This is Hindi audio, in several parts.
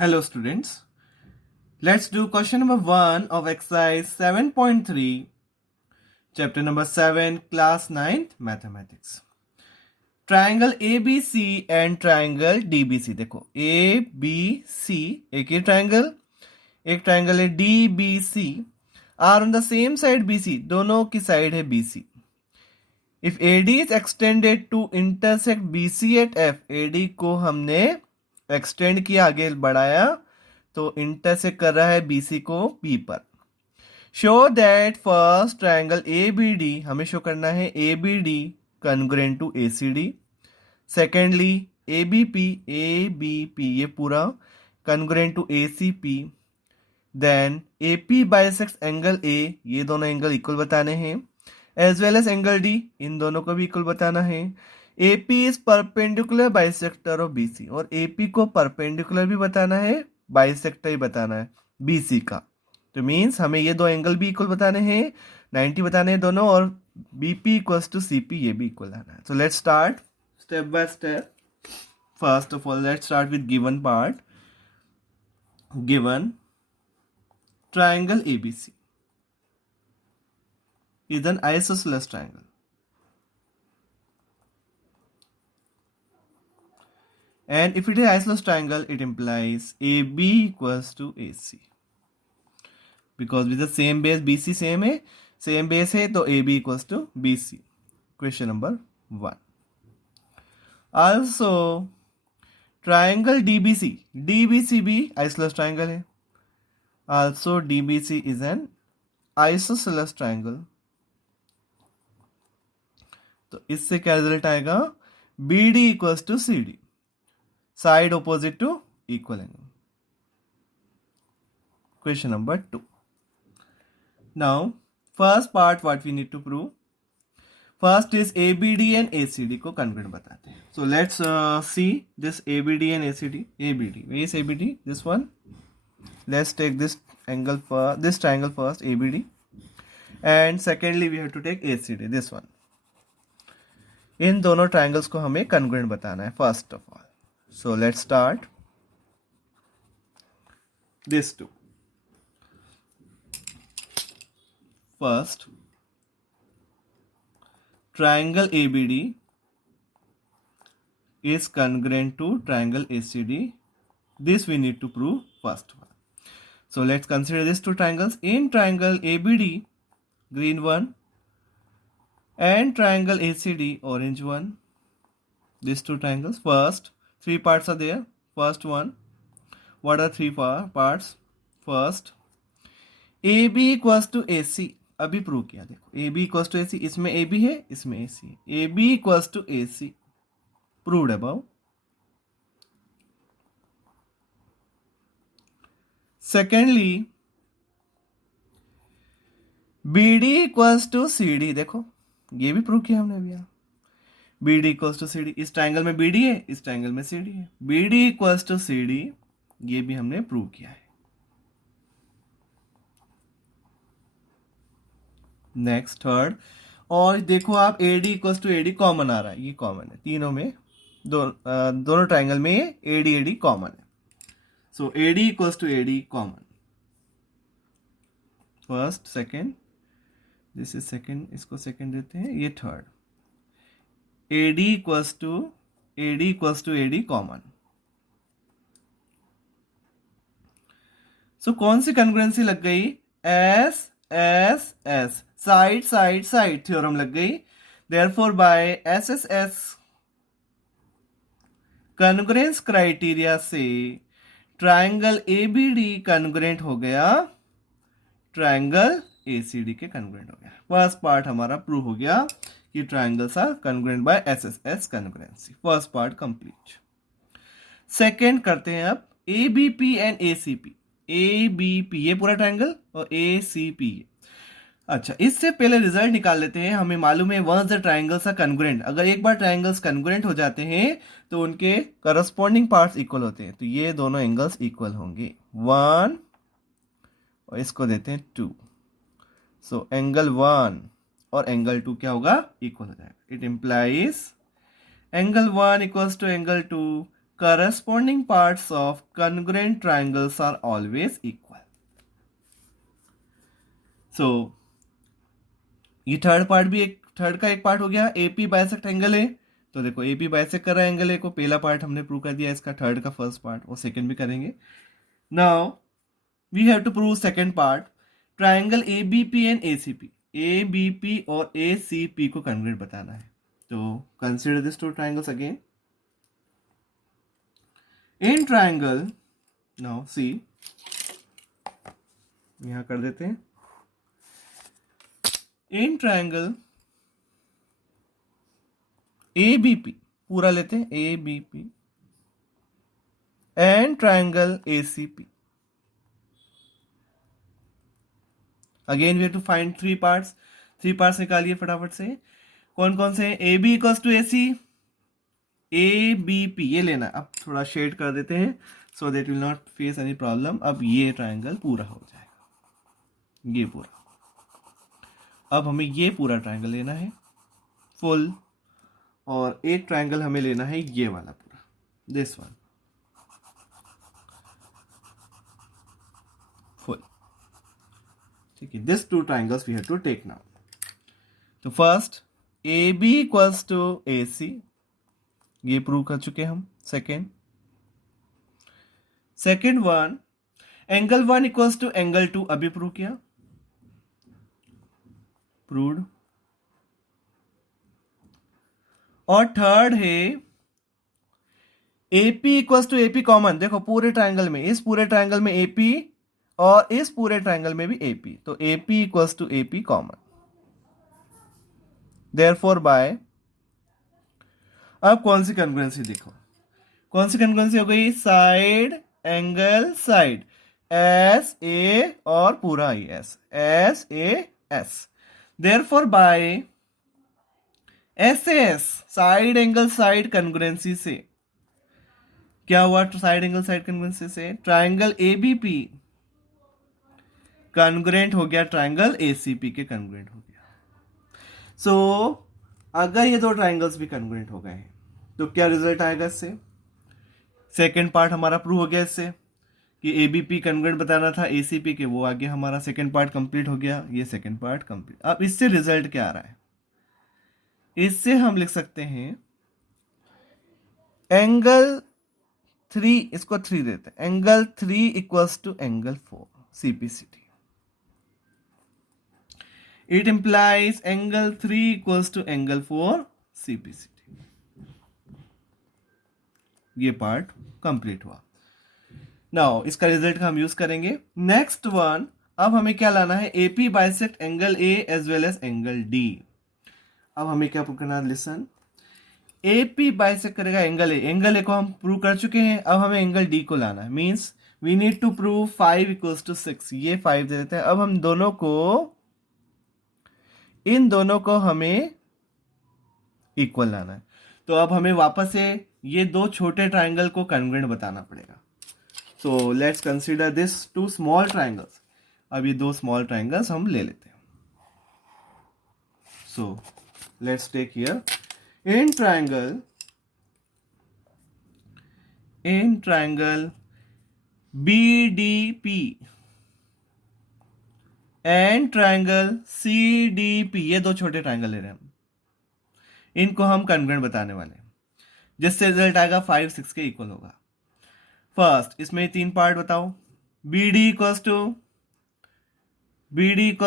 Hello students, let's do question number 1 of exercise 7.3, chapter number 7, class 9th mathematics. Triangle ABC and triangle DBC. देखो ABC एक ही triangle है DBC are on the same side BC, दोनों की साइड है BC. If AD is extended to intersect BC at F, AD को हमने एक्सटेंड किया, आगे बढ़ाया, तो इंटरसेक्ट कर रहा है BC को P पर. Show that first triangle ABD, हमें शो करना है ABD congruent to ACD. Secondly ABP ये पूरा congruent to ACP. Then AP bisects angle A, ये दोनों एंगल इक्वल बताने हैं, as well as angle D, इन दोनों को भी इक्वल बताना है. AP is perpendicular bisector of BC, और AP को परपेंडिकुलर भी बताना है, बाइसेक्टर ही बताना है BC का. तो मीन्स हमें ये दो एंगल भी इक्वल बताने हैं, 90 बताने हैं दोनों, और BP इक्वल्स टू CP ये भी इक्वल आना है. So let's start step by step. First of all let's start with given part. Given triangle ABC is an isosceles triangle. And if it is isosceles triangle, it implies AB equals to AC. Because with the same base, BC same base है, तो AB equals to BC. Question number 1. Also, triangle DBC भी isosceles triangle है. Also, DBC is an isosceles triangle. तो इससे क्या रिजल्ट आएगा? BD equals to CD. Side opposite to equal angle. Question number 2. Now, first part what we need to prove. First is ABD and ACD को congruent बताते हैं. So let's see this ABD and ACD. ABD, where is ABD? This one. Let's take this angle for this triangle first, ABD, and secondly we have to take ACD, this one. इन दोनों ट्राइंगल्स को हमें congruent बताना है first of all. So let's start this two. First, triangle ABD is congruent to triangle ACD. This we need to prove first one. So let's consider these two triangles. In triangle ABD, green one, and triangle ACD, orange one. These two triangles. First, three parts are there. First one, what are three parts? First, AB equals to AC. अभी प्रूव किया, देखो AB equals to AC, इसमें AB है, इसमें AC है. AB equals to AC, proved above. Secondly, BD equals to CD, देखो ये भी प्रूव किया हमने अभी यहाँ. BD equals to CD, इस ट्राइंगल में BD है, इस ट्राइंगल में CD है. BD equals to CD, ये भी हमने प्रूव किया है. नेक्स्ट थर्ड, और देखो आप AD equals to AD common आ रहा है, ये कॉमन है तीनों में, दोनों ट्राइंगल में AD कॉमन है. So AD equals to AD common. First, second, this is second, इसको second देते हैं, ये third. AD equals to AD common. So कौन सी congruency लग गई? S side theorem लग गई. Therefore by SSS congruence criteria से ट्राइंगल ABD कॉन्ग्रुएंट हो गया, ट्राइंगल ACD के कॉन्ग्रुएंट हो गया. फर्स्ट पार्ट हमारा प्रूव हो गया कि triangles are congruent by SSS congruency. First part complete. Second करते हैं अब ABP एंड ACP. ABP ये पूरा ट्राइंगल और ACP. अच्छा, इससे पहले रिजल्ट निकाल लेते हैं. हमें मालूम है once the triangles are congruent, अगर एक बार ट्राइंगल्स कॉन्ग्रुएंट हो जाते हैं तो उनके करस्पॉन्डिंग पार्ट्स इक्वल होते हैं. तो ये दोनों एंगल्स इक्वल होंगे, 1 और इसको देते हैं 2. सो एंगल 1 और एंगल 2 क्या होगा? इक्वल हो जाएगा. It implies angle 1 equals to angle 2 corresponding parts of congruent triangles are always equal. So ये थर्ड का एक पार्ट हो गया. AP बाइसेक्ट एंगल है, तो देखो AP बाइसेक्ट कर रहा है एंगल ए को. पहला पार्ट हमने प्रूव कर दिया इसका. थर्ड का फर्स्ट पार्ट और सेकंड भी करेंगे. Now we have to prove second part. Triangle ABP and ACP, ABP और ACP को कन्वर्ट बताना है. तो consider this two triangles again. In triangle, now see, यहां कर देते हैं. इन ट्राइंगल ABP पूरा लेते हैं, ABP and triangle ACP. Again we have to find three parts निकालिए फटाफट से. कौन कौन से? AB equals to AC, ABP ये लेना. अब थोड़ा शेड कर देते हैं so that will not face any problem. अब ये ट्राइंगल पूरा हो जाएगा, ये पूरा. अब हमें ये पूरा ट्राइंगल लेना है फुल, और एक ट्राइंगल हमें लेना है ये वाला पूरा, दिस वन फुल. ठीक है, this two triangles we have to take now. तो first AB equals to AC, ये प्रूव कर चुके हम. Second one, angle 1 equals to angle 2, अभी प्रूव किया, प्रूव्ड. और थर्ड है AP equals to AP common. देखो पूरे ट्राइंगल में, इस पूरे ट्राइंगल में AP और इस पूरे ट्राइंगल में भी AP, तो AP equals to AP common. Therefore by, अब कौन सी कॉन्ग्रुएंसी देखो, कौन सी कॉन्ग्रुएंसी हो गई? साइड एंगल साइड, SA और पूरा ES, SAS. Therefore by SAS side angle side congruency से क्या हुआ? साइड एंगल साइड कॉन्ग्रुएंसी से ट्राइंगल ABP कॉन्ग्रुएंट हो गया ट्राइंगल ACP के कॉन्ग्रुएंट हो गया. सो अगर ये दो ट्राइंगल्स भी कॉन्ग्रुएंट हो गए हैं तो क्या रिजल्ट आएगा इससे? सेकेंड पार्ट हमारा प्रूव हो गया इससे कि ABP कॉन्ग्रुएंट बताना था ACP के, वो आ गया हमारा. सेकेंड पार्ट कंप्लीट हो गया, ये सेकेंड पार्ट कंप्लीट. अब इससे रिजल्ट क्या आ रहा है? इससे हम लिख सकते हैं एंगल 3, इसको 3 देते हैं, angle 3 equals to angle 4, CPCT. It implies angle 3 equals to angle 4, CPCT. ये पार्ट कंप्लीट हुआ. नाउ इसका रिजल्ट हम यूज करेंगे. नेक्स्ट वन, अब हमें क्या लाना है? AP bisect angle A as well as angle D. अब हमें क्या प्रूव करना है? लिसन, AP बाइसेक्ट करेगा एंगल A. एंगल A को हम प्रूव कर चुके हैं, अब हमें एंगल D को लाना है. Means we need to prove 5 equals to 6. ये 5 दे देते हैं. अब हम दोनों को, इन दोनों को हमें इक्वल लाना है. तो अब हमें वापस से ये दो छोटे ट्राइंगल को कॉन्ग्रुएंट बताना पड़ेगा. So let's consider this two small triangles. अब ये दो स्मॉल ट्राइंगल्स हम ले लेते हैं. So let's take here in triangle BDP and triangle CDP, ये दो छोटे ट्राइंगल ले रहे हैं हम, इनको हम कॉन्ग्रुएंट बताने वाले हैं, जिससे रिजल्ट आएगा 5 6 के इक्वल होगा. फर्स्ट इसमें 3 पार्ट बताओ. BD equals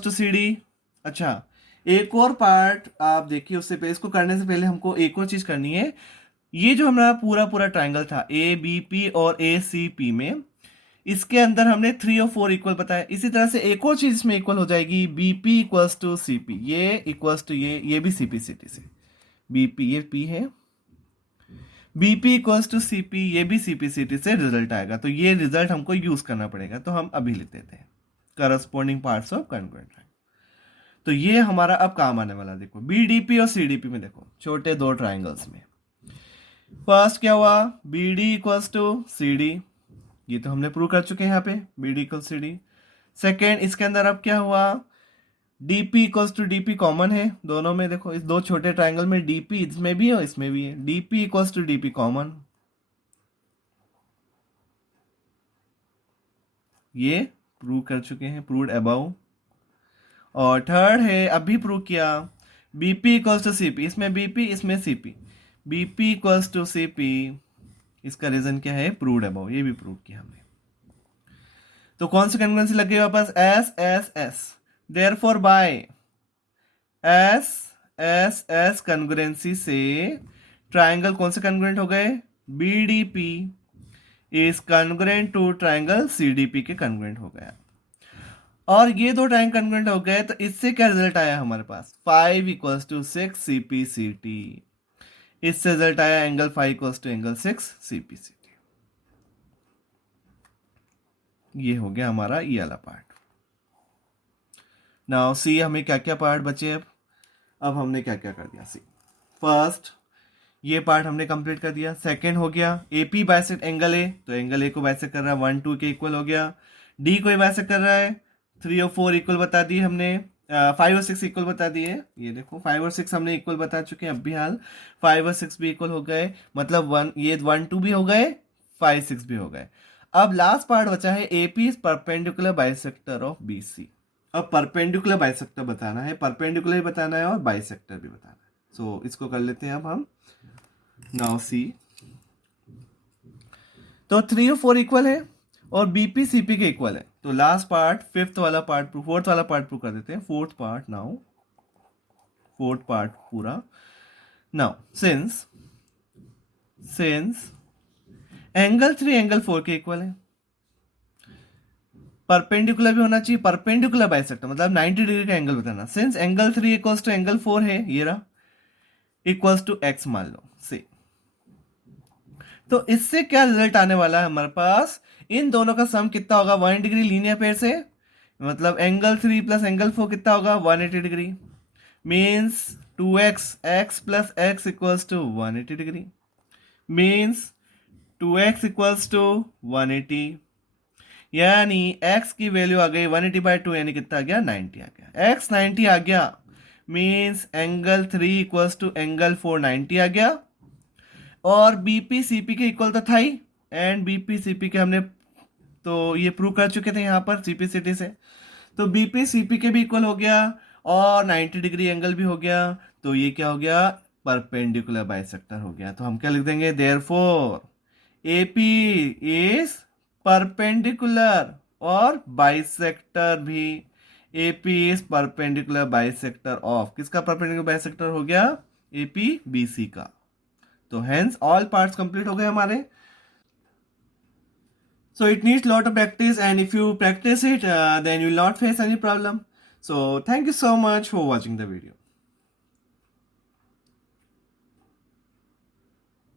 to CD. अच्छा, एक और पार्ट आप देखिए, उससे पहले, इसको करने से पहले हमको एक और चीज करनी है. ये जो हमारा पूरा ट्राइंगल था ABP और ACP में, इसके अंदर हमने 3 और 4 इक्वल बताया. इसी तरह से एक और चीज इसमें इक्वल हो जाएगी, BP इक्वल्स टू CP, ये इक्वल्स टू ये भी CPCT से. BP ये P है, BP इक्वल्स टू CP, ये भी CPCT से रिजल्ट आएगा. तो ये रिजल्ट हमको यूज करना पड़ेगा, तो हम अभी लिख देते हैं corresponding parts of congruent triangle. तो ये हमारा अब काम आने वाला. देखो BDP और CDP में, देखो छोटे दो ट्राइंगल्स में फर्स्ट क्या हुआ? BD इक्वल्स टू CD, ये तो हमने प्रूव कर चुके हैं यहाँ पे, BD इक्वल CD. सेकेंड, इसके अंदर अब क्या हुआ? DP equals to DP common है दोनों में. देखो इस दो छोटे ट्राइंगल में DP इसमें भी है और इसमें भी है. DP equals to DP common. ये प्रूव कर चुके हैं, प्रूव्ड अबाउ। और थर्ड है अभी प्रूव किया, बीपी इक्वल्स टू सीपी, इसमें बीपी इसमें CP, BP equals to CP, इसका रीजन क्या है, प्रूव्ड अबाउ, ये भी प्रूव किया हमने। तो कौन सी कन्वेंसी लग गई वापस, S S S, therefore by S S S congruency से ट्राइंगल कौन से कन्ग्रुएंट हो गए, BDP is congruent to triangle CDP के कन्ग्रुएंट हो गया। और ये दो टाइम कन्वर्ट हो गए, तो इससे क्या रिजल्ट आया हमारे पास, 5 इक्वल्स टू 6 CPCT। इससे रिजल्ट आया angle 5 equals to angle 6 CPCT। ये हो गया हमारा ये वाला पार्ट। नाउ सी हमें क्या क्या पार्ट बचे, अब हमने क्या क्या कर दिया, सी फर्स्ट ये पार्ट हमने कंप्लीट कर दिया। सेकंड हो गया एपी बाइसेक्ट एंगल ए, तो एंगल ए को बाइसेक्ट कर रहा है 1 2 के इक्वल हो गया। डी को बाइसेक्ट कर रहा है 3 और 4 इक्वल बता दिए हमने, 5 और 6 इक्वल बता दिए। ये देखो 5 और 6 हमने इक्वल बता चुके हैं, अब भी हाल 5 और 6 भी इक्वल हो गए, मतलब 1 2 भी हो गए, 5 6 भी हो गए। अब लास्ट पार्ट बचा है AP is perpendicular bisector of BC. अब परपेंडिकुलर बाइसेक्टर बताना है, परपेंडिकुलर भी बताना है और बाइसेक्टर भी बताना है। सो इसको कर लेते हैं अब हम। नाउ सी, तो 3 और 4 इक्वल है और बीपी सीपी के इक्वल है, तो लास्ट पार्ट फोर्थ वाला पार्ट प्रूव कर देते हैं। फोर्थ पार्ट पूरा। नाउ सिंस एंगल 3 एंगल 4 के इक्वल है, परपेंडिकुलर भी होना चाहिए, परपेंडिकुलर बाइसेक्टर मतलब 90 डिग्री का एंगल बताना। Since angle 3 equals to angle 4 है, ये रहा, इक्वल्स टू एक्स मान लो से, तो इससे क्या रिजल्ट आने वाला है हमारे पास, इन दोनों का सम कितना होगा 1 डिग्री लीनियर पेयर से, मतलब एंगल 3 प्लस एंगल 4 कितना होगा 180 degree, means 2x x plus x equals to 180 degree, means 2x equals to 180, यानी x की वैल्यू आ गई 180/2, यानी कितना आ गया 90 आ गया, x 90 आ गया, means angle 3 equals to angle 4 90 आ गया। और बीपी सीपी के इक्वल तो था ही, एंड बीपी सीपी के हमने तो ये प्रूव कर चुके थे यहाँ पर सीपीसीटी से, तो बीपी सीपी के भी इक्वल हो गया और 90 डिग्री एंगल भी हो गया, तो ये क्या हो गया, परपेंडिकुलर बाइसेक्टर हो गया। तो हम क्या लिख देंगे, देयरफॉर एपी इज परपेंडिकुलर और बाइसेक्टर भी, AP is perpendicular bisector of, किसका परपेंडिकुलर बाइसेक्टर हो गया, एपी बीसी का। तो hence all parts complete हो गए हमारे। So it needs lot of practice, and if you practice it then you will not face any problem. So thank you so much for watching the video.